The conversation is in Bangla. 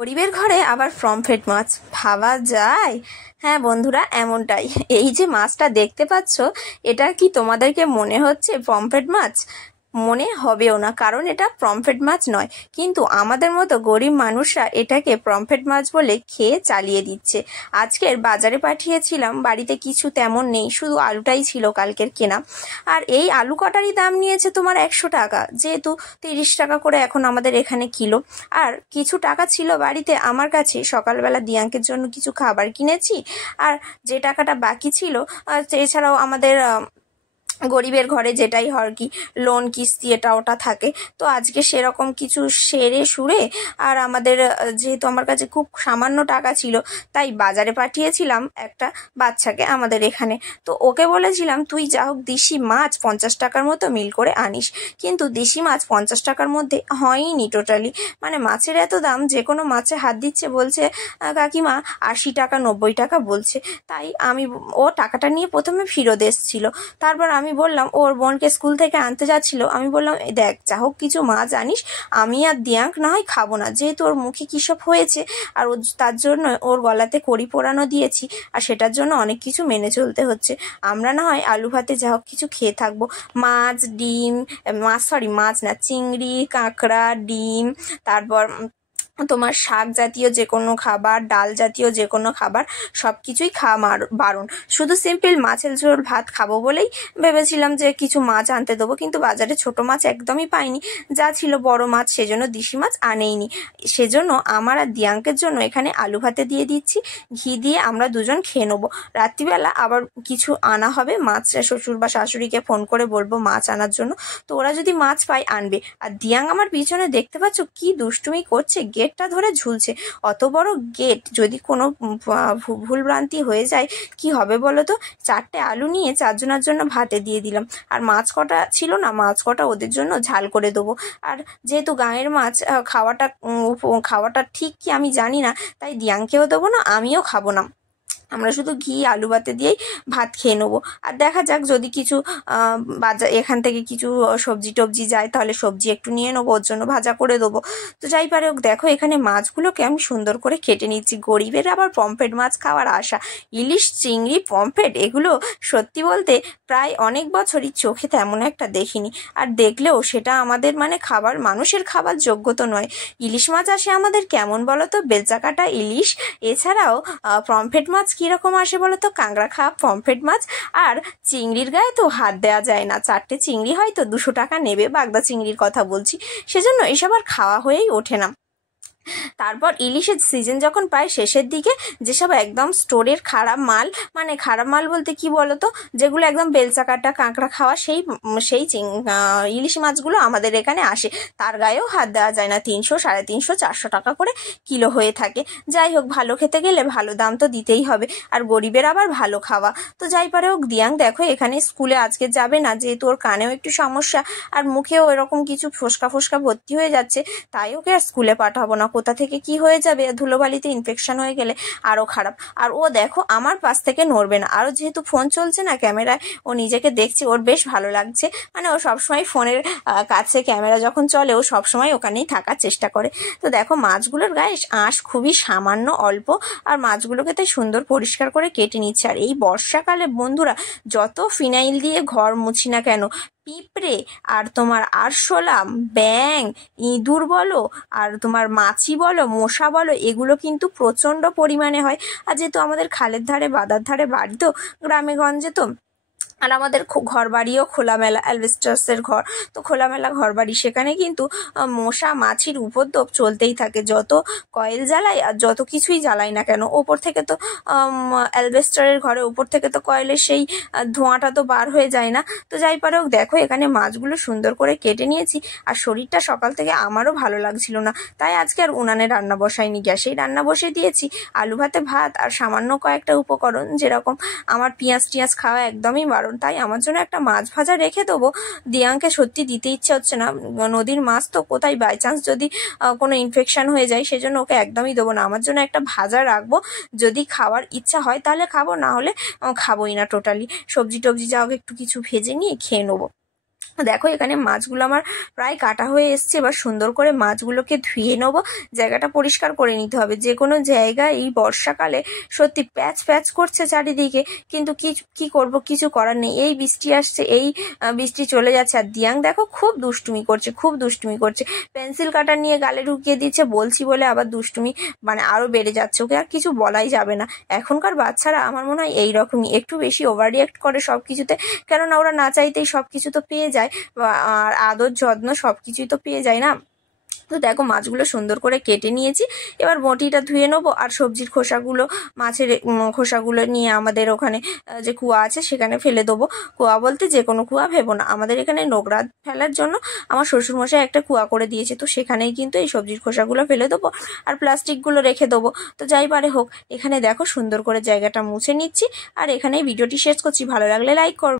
গরিবের ঘরে আবার পমফ্রেট মাছ ভাবা যায়? হ্যাঁ বন্ধুরা, এমনটাই। এই যে মাছটা দেখতে পাচ্ছ, এটা কি তোমাদেরকে মনে হচ্ছে পমফ্রেট মাছ? মনে হবেও না, কারণ এটা পমফ্রেট মাছ নয়। কিন্তু আমাদের মতো গরিব মানুষরা এটাকে পমফ্রেট মাছ বলে খেয়ে চালিয়ে দিচ্ছে। আজকের বাজারে পাঠিয়েছিলাম, বাড়িতে কিছু তেমন নেই, শুধু আলুটাই ছিল কালকের কেনা। আর এই আলু কটারই দাম নিয়েছে তোমার 100 টাকা, যেহেতু 30 টাকা করে এখন আমাদের এখানে কিলো। আর কিছু টাকা ছিল বাড়িতে আমার কাছে, সকালবেলা দিয়াঙ্কের জন্য কিছু খাবার কিনেছি। আর যে টাকাটা বাকি ছিল, এছাড়াও আমাদের গরিবের ঘরে যেটাই হয় কি, লোন কিস্তি এটা ওটা থাকে। তো আজকে সেরকম কিছু সেরে সুরে, আর আমাদের যেহেতু আমার কাছে খুব সামান্য টাকা ছিল, তাই বাজারে পাঠিয়েছিলাম একটা বাচ্চাকে আমাদের এখানে। তো ওকে বলেছিলাম তুই যা হোক দেশি মাছ 50 টাকার মতো মিল করে আনিস। কিন্তু দেশি মাছ 50 টাকার মধ্যে হয়নি টোটালি। মানে মাছের এত দাম, যে কোনো মাছে হাত দিচ্ছে, বলছে কাকিমা 80 টাকা 90 টাকা বলছে। তাই ও টাকাটা নিয়ে প্রথমে ফেরত এসেছিল। তারপর আমি বললাম, ওর বোনকে স্কুল থেকে আনতে যাচ্ছিল, আমি বললাম দেখ যা হোক কিছু মাছ আনিস, আমি আর দিয়াঙ্ক না হয় খাবো না, যেহেতু ওর মুখে কিসব হয়েছে। আর তার জন্য ওর গলাতে কড়ি পোড়ানো দিয়েছি, আর সেটার জন্য অনেক কিছু মেনে চলতে হচ্ছে। আমরা না হয় আলু ভাতে যা হোক কিছু খেয়ে থাকবো। মাছ ডিম, মাছ না, চিংড়ি কাঁকড়া ডিম, তারপর তোমার শাক জাতীয় যে কোনো খাবার, ডাল জাতীয় যে কোনো খাবার, সব কিছুই খাওয়া বারণ। শুধু সিম্পল মাছের ঝোল ভাত খাবো বলেই ভেবেছিলাম যে কিছু মাছ আনতে দেবো, কিন্তু বাজারে ছোট মাছ একদমই পাইনি, যা ছিল বড় মাছ, সেজন্য দেশি মাছ আনেইনি। সেজন্য আমার আর দিয়াঙ্কের জন্য এখানে আলু ভাতে দিয়ে দিচ্ছি, ঘি দিয়ে আমরা দুজন খেয়ে নেবো। রাত্রিবেলা আবার কিছু আনা হবে মাছ, শ্বশুর বা শাশুড়িকে ফোন করে বলবো মাছ আনার জন্য, তো ওরা যদি মাছ পায় আনবে। আর দিয়াং আমার পিছনে দেখতে পাচ্ছ কি দুষ্টুমি করছে, গেটটা ধরে ঝুলছে। অত বড় গেট, যদি কোনো ভুলভ্রান্তি হয়ে যায় কি হবে বলো তো? 4টে আলু নিয়ে 4জনের জন্য ভাতে দিয়ে দিলাম। আর মাছ কটা ছিল না, মাছ কটা ওদের জন্য ঝাল করে দেবো। আর যেহেতু গাঁয়ের মাছ, খাওয়াটা ঠিক কি আমি জানি না, তাই দিয়াংকেও দেবো না, আমিও খাবো না। আমরা শুধু ঘি আলু ভাতে দিয়েই ভাত খেয়ে নেবো। আর দেখা যাক যদি কিছু বাজার এখান থেকে কিছু সবজি টবজি যায়, তাহলে সবজি একটু নিয়ে নেবো, ওর জন্য ভাজা করে দেবো। তো যাই পারে হোক, দেখো এখানে মাছগুলোকে আমি সুন্দর করে কেটে নিচ্ছি। গরিবের আবার পমফ্রেট মাছ খাওয়ার আশা। ইলিশ চিংড়ি পমফ্রেট এগুলো সত্যি বলতে প্রায় অনেক বছরই চোখে তেমন একটা দেখিনি। আর দেখলেও সেটা আমাদের মানে খাবার, মানুষের খাবার যোগ্য তো নয়। ইলিশ মাছ আসে আমাদের কেমন বলো তো, বেলচাকাটা ইলিশ। এছাড়াও পমফ্রেট মাছ কিরকম আসে বলো তো, কাঁকড়া খাওয়া পমফ্রেট মাছ। আর চিংড়ির গায়ে তো হাত দেওয়া যায় না, 4টে চিংড়ি হয়তো 200 টাকা নেবে, বাগদা চিংড়ির কথা বলছি, সেজন্য এসব আর খাওয়া হয়েই ওঠে না। তারপর ইলিশের সিজন যখন প্রায় শেষের দিকে, যেসব একদম স্টোরের খারাপ মাল, মানে খারাপ মাল বলতে কি বলতো, যেগুলো একদম বেলচাকাটা কাঁকড়া খাওয়া, সেই ইলিশ মাছগুলো আমাদের এখানে আসে। তার গায়েও হাত দেওয়া যায় না, 300 350 400 টাকা করে কিলো হয়ে থাকে। যাই হোক, ভালো খেতে গেলে ভালো দাম তো দিতেই হবে, আর গরিবের আবার ভালো খাওয়া। তো যাই পারে হোক, দিয়াং দেখো এখানে স্কুলে আজকে যাবে না, যেহেতু ওর কানেও একটু সমস্যা, আর মুখেও এরকম কিছু ফোসকা ফোসকা ভর্তি হয়ে যাচ্ছে, তাই ওকে আর স্কুলে পাঠাবো না। কোথা থেকে কি হয়ে যাবে, ধুলোবালিতে ইনফেকশন হয়ে গেলে আরো খারাপ। আর ও দেখো আমার পাশ থেকে নড়বে না, আরো যেহেতু ফোন চলছে না ক্যামেরায়, ও নিজেকে দেখছে, ওর বেশ ভালো লাগছে। মানে ও সবসময় ফোনের কাছে ক্যামেরা যখন চলে, ও সবসময় ওখানেই থাকার চেষ্টা করে। তো দেখো মাছগুলোর গায়ে আঁশ খুবই সামান্য অল্প, আর মাছগুলোকে তাই সুন্দর পরিষ্কার করে কেটে নিচ্ছে। আর এই বর্ষাকালে বন্ধুরা, যত ফিনাইল দিয়ে ঘর মুছি না কেন, পিঁপড়ে আর তোমার আরশোলা, ব্যাং, ইঁদুর বলো, আর তোমার মাছি বলো, মশা বলো, এগুলো কিন্তু প্রচন্ড পরিমাণে হয়। আর যেহেতু আমাদের খালের ধারে বাদার ধারে বাড়ি, তো গ্রামে গঞ্জে তো, আর আমাদের ঘর বাড়িও খোলামেলা অ্যালবেস্টাসের ঘর, তো খোলামেলা ঘর বাড়ি, সেখানে কিন্তু মশা মাছির উপদ্রব চলতেই থাকে। যত কয়েল জ্বালাই আর যত কিছুই জ্বালাই না কেন, ওপর থেকে তো অ্যালবেস্টারের ঘরে উপর থেকে তো কয়েলের সেই ধোঁয়াটা তো বার হয়ে যায় না। তো যাই পারে হোক, দেখো এখানে মাছগুলো সুন্দর করে কেটে নিয়েছি। আর শরীরটা সকাল থেকে আমারও ভালো লাগছিল না, তাই আজকে আর উনানে রান্না বসাইনি, গ্যাসেই রান্না বসিয়ে দিয়েছি। আলু ভাতে ভাত আর সামান্য কয়েকটা উপকরণ, যেরকম আমার পেঁয়াজ টিয়াজ খাওয়া একদমই বারণ, তাই আমার জন্য একটা মাছ ভাজা রেখে দেবো। দিয়াঙ্কে সত্যি দিতে ইচ্ছে হচ্ছে না, নদীর মাছ তো, কোথায় বাই চান্স যদি কোনো ইনফেকশন হয়ে যায়, সেজন্য ওকে একদমই দেবো না। আমার জন্য একটা ভাজা রাখবো, যদি খাওয়ার ইচ্ছা হয় তাহলে খাবো, না হলে খাবোই না টোটালি। সবজি টবজি যা হোক একটু কিছু ভেজে নিয়ে খেয়ে নেবো। দেখো এখানে মাছগুলো আমার প্রায় কাটা হয়ে এসছে। এবার সুন্দর করে মাছগুলোকে ধুয়ে নেবো, জায়গাটা পরিষ্কার করে নিতে হবে। যে কোনো জায়গায় এই বর্ষাকালে সত্যি প্যাচ প্যাচ করছে চারিদিকে, কিন্তু কি করব, কিছু করার নেই। এই বৃষ্টি আসছে, এই বৃষ্টি চলে যাচ্ছে। আর দিয়াং দেখো খুব দুষ্টুমি করছে, খুব দুষ্টুমি করছে, পেন্সিল কাটার নিয়ে গালে ঢুকিয়ে দিচ্ছে, বলছি বলে আবার দুষ্টুমি মানে আরো বেড়ে যাচ্ছে। ওকে আর কিছু বলাই যাবে না। এখনকার বাচ্চারা আমার মনে হয় এইরকমই, একটু বেশি ওভার রিয়াক্ট করে সবকিছুতে, কেননা ওরা না চাইতেই সবকিছু তো পেয়ে যায়, আর আদর যত্ন সবকিছুই তো পেয়ে যায় না। তো দেখো মাছগুলো সুন্দর করে কেটে নিয়েছি। এবার বটিটা ধুয়ে নেবো, আর সবজির খোসাগুলো, মাছের খোসাগুলো নিয়ে আমাদের ওখানে যে কুয়া আছে সেখানে ফেলে দেবো। কুয়া বলতে যে কোনো কুয়া ভেবো না, আমাদের এখানে নোংরা ফেলার জন্য আমার শ্বশুরমশাই একটা কুয়া করে দিয়েছে, তো সেখানেই কিন্তু এই সবজির খোসাগুলো ফেলে দেবো আর প্লাস্টিকগুলো রেখে দেবো। তো যাই পারে হোক, এখানে দেখো সুন্দর করে জায়গাটা মুছে নিচ্ছি, আর এখানেই ভিডিওটি শেষ করছি। ভালো লাগলে লাইক করো।